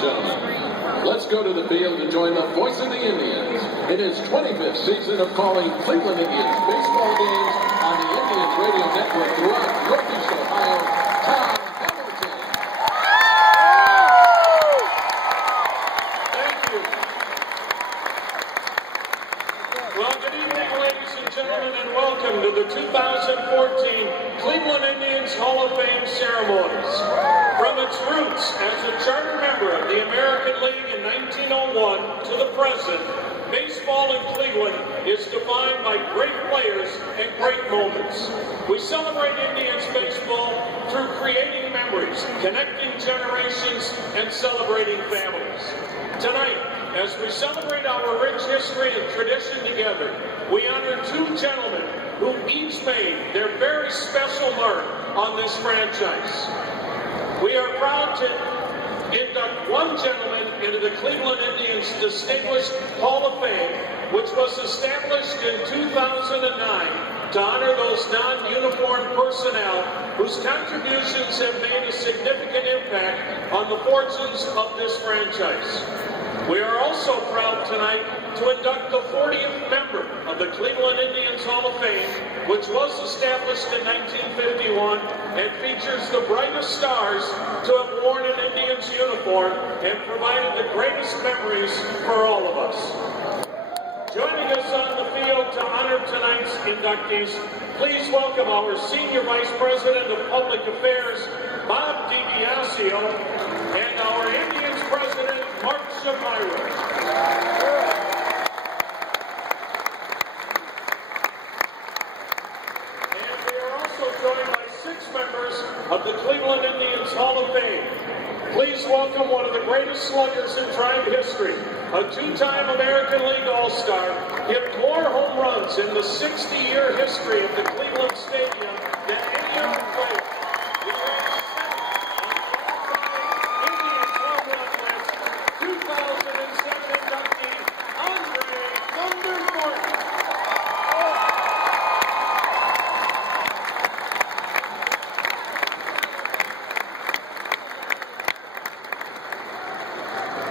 gentlemen. Let's go to the field to join the voice of the Indians in his 25th season of calling Cleveland Indians baseball games on the Indians radio network throughout Northeast Ohio, Tom Hamilton. Thank you. Well, good evening, ladies and gentlemen, and welcome to the 2014 Cleveland Indians Hall of Fame ceremonies. From its roots as a charter member of the American League in 1901 to the present, baseball in Cleveland is defined by great players and great moments. We celebrate Indians baseball through creating memories, connecting generations, and celebrating families. Tonight, as we celebrate our rich history and tradition together, we honor two gentlemen who each made their very special mark on this franchise. We are proud to induct one gentleman into the Cleveland Indians Distinguished Hall of Fame, which was established in 2009 to honor those non-uniformed personnel whose contributions have made a significant impact on the fortunes of this franchise. We are also proud tonight to induct the 40th member of the Cleveland Indians Hall of Fame, which was established in 1951 and features the brightest stars to have worn an Indians uniform and provided the greatest memories for all of us. Joining us on the field to honor tonight's inductees, please welcome our Senior Vice President of Public Affairs, Bob DiBiasio, and our Indians President, Mark Shapiro. Joined by 6 members of the Cleveland Indians Hall of Fame. Please welcome one of the greatest sluggers in Tribe history, a 2-time American League All-Star, hit more home runs in the 60-year history of the Cleveland Stadium than any other player. He ranks 7th on the all-time Indians home run list, 2007 inductee, Andre Thunder Morton.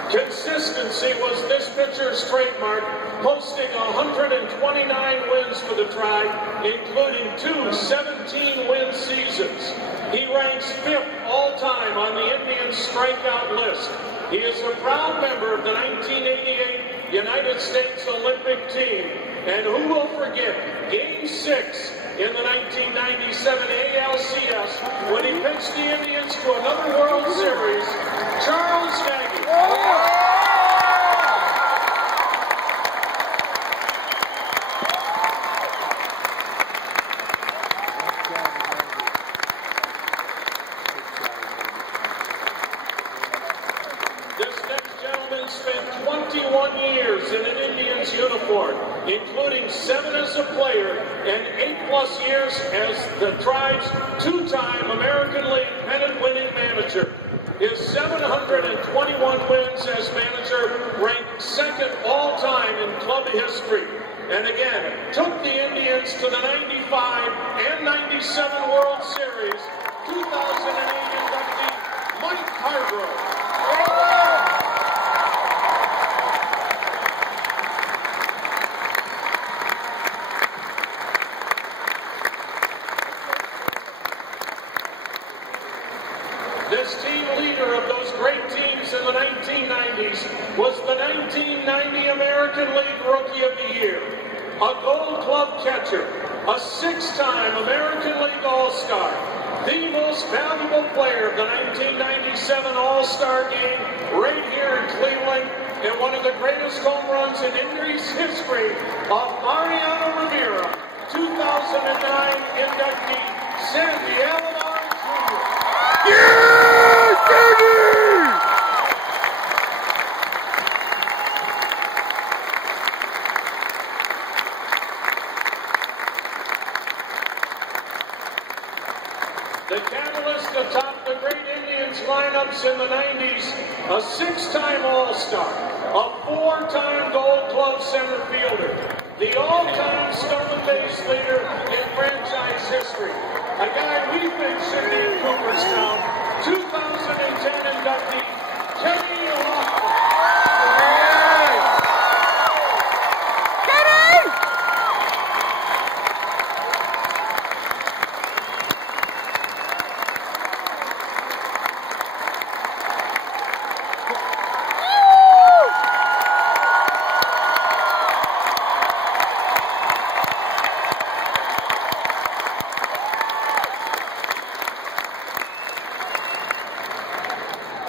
Consistency was this pitcher's trademark, posting 129 wins for the Tribe, including 2 17-win seasons. He ranks 5th all-time on the Indians strikeout list. He is a proud member of the 1988 United States Olympic team. And who will forget Game 6 in the 1997 ALCS when he pitched the Indians to another World Series, Charles Nagy. This next gentleman spent 21 years in an Indians uniform, including 7 as a player and 8+ years as the Tribe's 2-time American League pennant-winning manager. His 721 wins as manager ranked 2nd all-time in club history, and again took the Indians to the 95 and 97 World Series. 2008 inductee Mike Hargrove. This team leader of those great teams in the 1990s was the 1990 American League Rookie of the Year, a Gold Glove catcher, a 6-time American League All-Star, the most valuable player of the 1997 All-Star Game right here in Cleveland, and one of the greatest home runs in Indians history of Mariano Rivera, 2009 inductee Sandy Alomar Jr. The catalyst atop the great Indians lineups in the 90s, a 6-time All-Star, a 4-time Gold Glove center fielder, the all-time stolen base leader in franchise history, a guy we think should be in Cooperstown, 2010 inductee Kenny Lofton.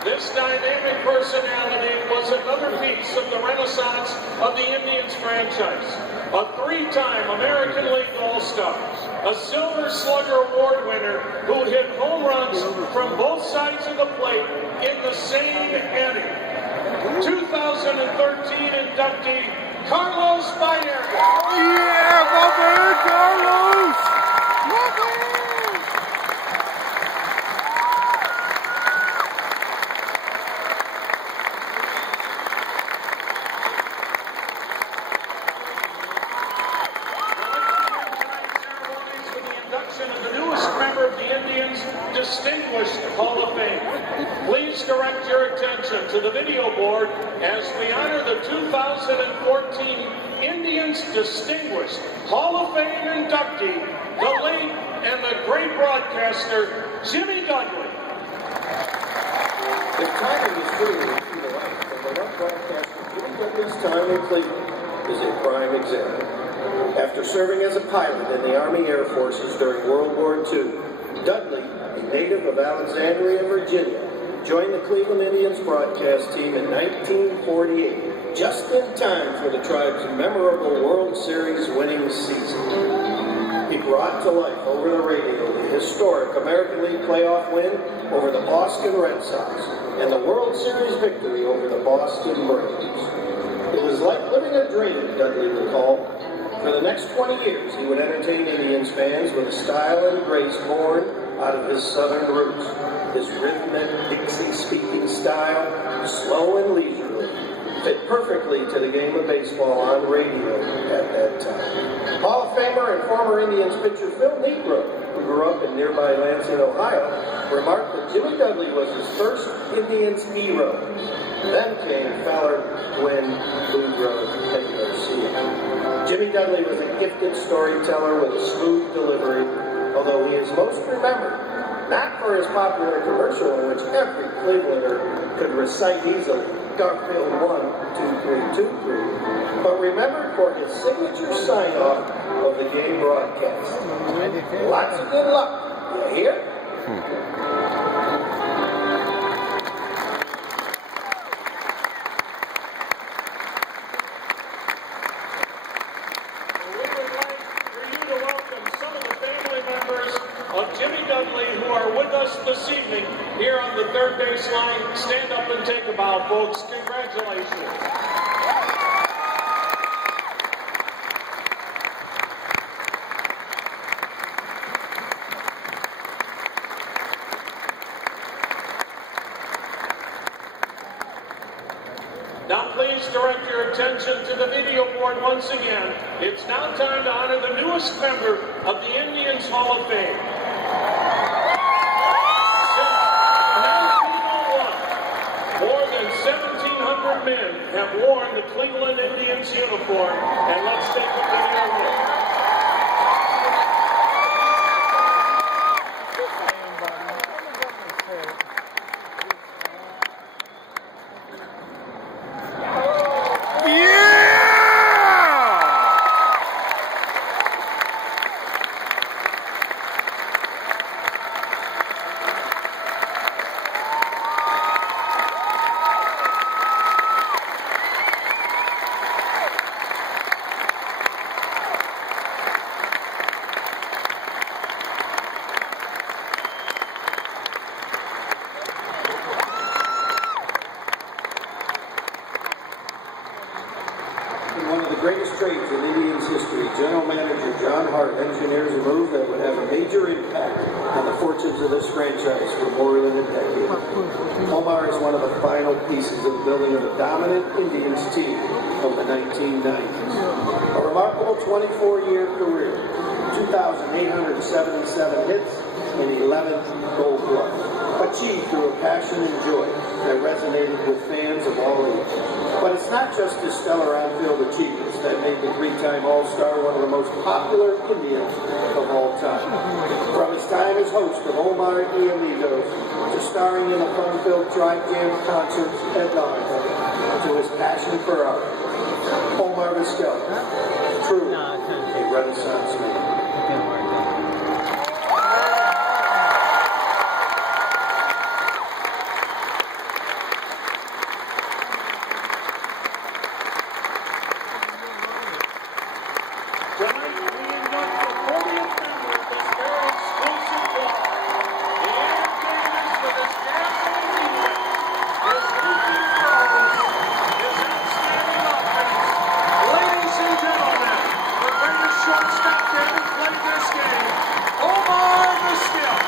This dynamic personality was another piece of the renaissance of the Indians franchise. A three-time American League All-Star, a Silver Slugger Award winner who hit home runs from both sides of the plate in the same inning. 2013 inductee, Carlos Baerga. Yeah, Bubba, Carlos! Of the newest member of the Indians Distinguished Hall of Fame. Please direct your attention to the video board as we honor the 2014 Indians Distinguished Hall of Fame inductee, the late and the great broadcaster, Jimmy Dudley. If timing is truly the key to life, then the left broadcaster Jimmy Dudley's time in Cleveland is a prime example. After serving as a pilot in the Army Air Forces during World War II, Dudley, a native of Alexandria, Virginia, joined the Cleveland Indians broadcast team in 1948, just in time for the tribe's memorable World Series winning season. He brought to life over the radio the historic American League playoff win over the Boston Red Sox and the World Series victory over the Boston Braves. It was like living a dream, Dudley recalled. For the next 20 years, he would entertain Indians fans with a style and grace born out of his southern roots. His rhythmic, Dixie-speaking style, slow and leisurely, fit perfectly to the game of baseball on radio at that time. Hall of Famer and former Indians pitcher Phil Negro, who grew up in nearby Lansing, Ohio, remarked that Jimmy Dudley was his first Indians hero. Then came Feller, Gwynn, Boudreaux, and Garcia. Jimmy Dudley was a gifted storyteller with a smooth delivery, although he is most remembered not for his popular commercial in which every Clevelander could recite easily Garfield 1, 2, 3, 2, 3, but remembered for his signature sign-off of the game broadcast. Lots of good luck, you hear? Jimmy Dudley, who are with us this evening here on the third base line. Stand up and take a bow, folks. Congratulations. Now please direct your attention to the video board once again. It's now time to honor the newest member of the Indians Hall of Fame. More than 1,700 men have worn the Cleveland Indians uniform, and let's take a video look. One of the greatest trades in Indians history, General Manager John Hart engineers a move that would have a major impact on the fortunes of this franchise for more than a decade. Omar is one of the final pieces of building of a dominant Indians team of the 1990s. A remarkable 24-year career, 2,877 hits and 11 gold gloves, achieved through a passion and joy that resonated with fans of all ages. But it's not just his stellar on-field achievements that made the three-time All-Star one of the most popular Indians of all time. From his time as host of Omar y Amigos, to starring in the fun-filled Drive Jam concerts at Longwood, to his passion for art, Omar Vizquel, truly a Renaissance man. Tonight, we induct the 40th member of this very exclusive club. The entertainers with his dazzling defense, his leaping throws, his outstanding offense. Ladies and gentlemen, the greatest shortstop to ever play this game, Omar Vizquel.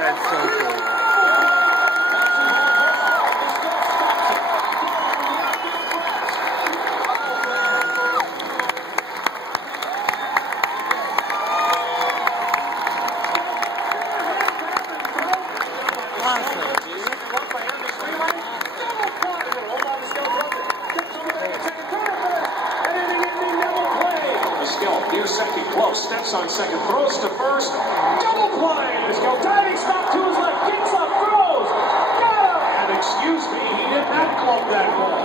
That's so cool. Near second, close, steps on second, throws to first, double play, Vizquel diving stop to his left, kicks up, throws, got him! And excuse me, he did not club that ball.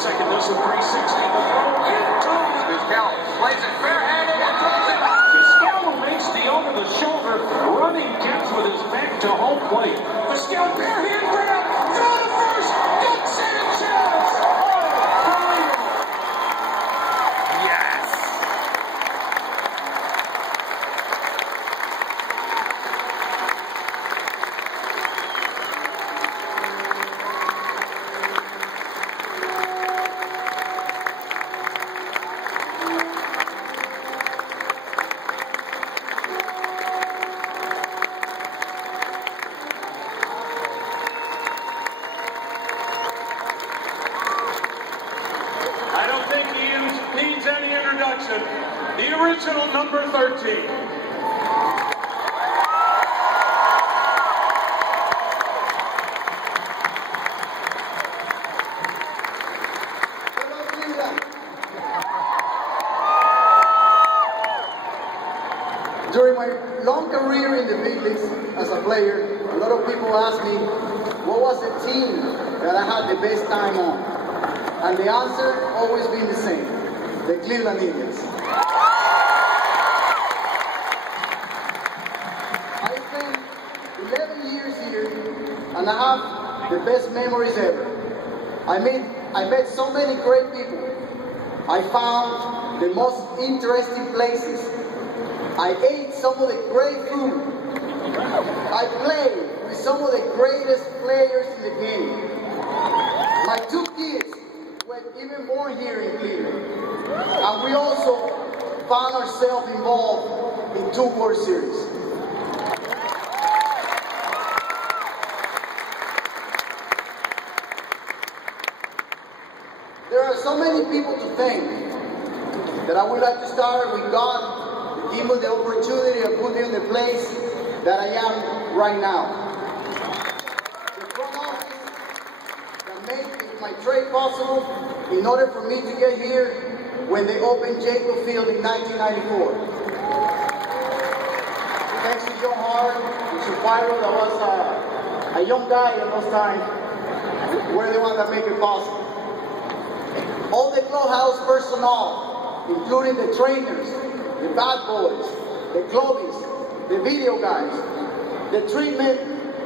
Second, does the 360, the throw, in comes Vizquel, plays it barehanded and throws it up. Vizquel makes the over-the-shoulder running catch with his back to home plate. Vizquel barehand grab, throw to first, Nick Sanchez. Yes. I don't think he needs any introduction. The original number 13. During my long career in the big leagues as a player, a lot of people ask me, what was the team that I had the best time on? And the answer always been the same, the Cleveland Indians. I spent 11 years here and I have the best memories ever. I met so many great people. I found the most interesting places. I ate some of the great food. I played with some of the greatest players in the game. My two kids were even born here in Cleveland. And we also found ourselves involved in 2 World Series. There are so many people to thank that I would like to start with God. Give me the opportunity to put me in the place that I am right now. The front made my trade possible in order for me to get here when they opened Jacob Field in 1994. Thanks to John Hart and Shapiro, that was a young guy in those times, were the ones that make it possible. All the clubhouse personnel, including the trainers, the bad boys, the clubbies, the video guys, the treatment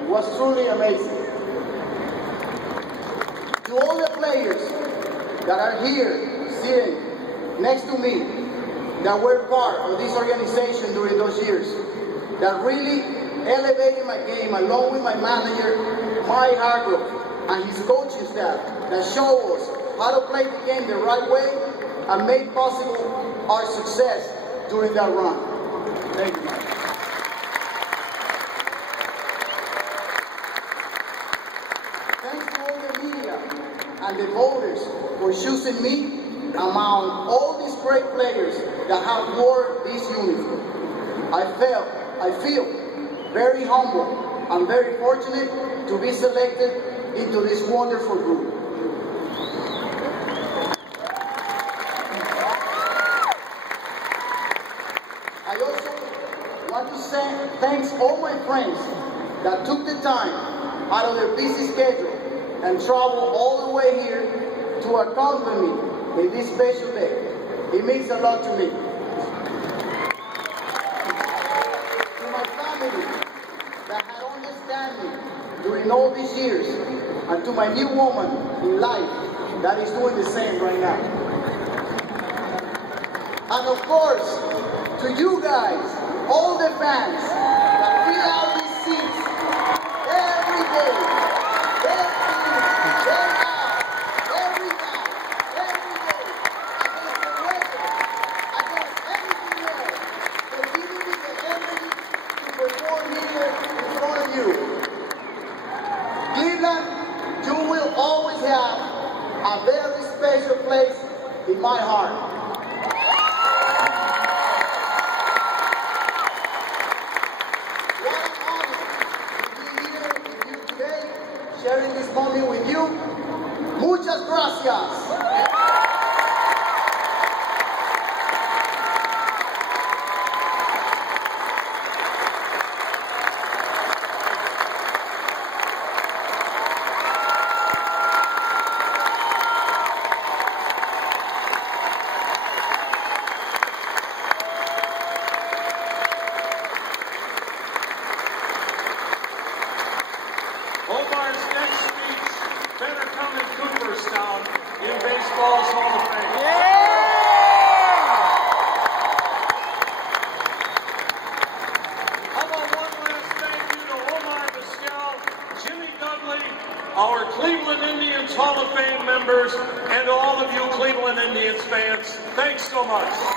was truly amazing. To all the players that are here sitting next to me, that were part of this organization during those years, that really elevated my game along with my manager, Mike Hargrove, and his coaching staff, that showed us how to play the game the right way and made possible our success during that run. Thank you, Mike. Thanks to all the media and the voters for choosing me among all these great players that have worn this uniform. I feel very humble and very fortunate to be selected into this wonderful group. I also want to say thanks all my friends that took the time out of their busy schedule and traveled all the way here to accompany me in this special day. It means a lot to me. To my family that had understood me during all these years, and to my new woman in life that is doing the same right now. And of course, to you guys, all the fans that fill out these seats every day, day in, day out, every night, every day, against the weather, against anything else, for giving me the energy to perform here in front of you. Cleveland, you will always have a very special place in my heart. What an honor to be here with you today, sharing this moment with you. Muchas gracias. Omar's next speech better come in Cooperstown in baseball's Hall of Fame. How about one last thank you to Omar, Vizquel, Jimmy Dudley, our Cleveland Indians Hall of Fame members, and all of you Cleveland Indians fans. Thanks so much.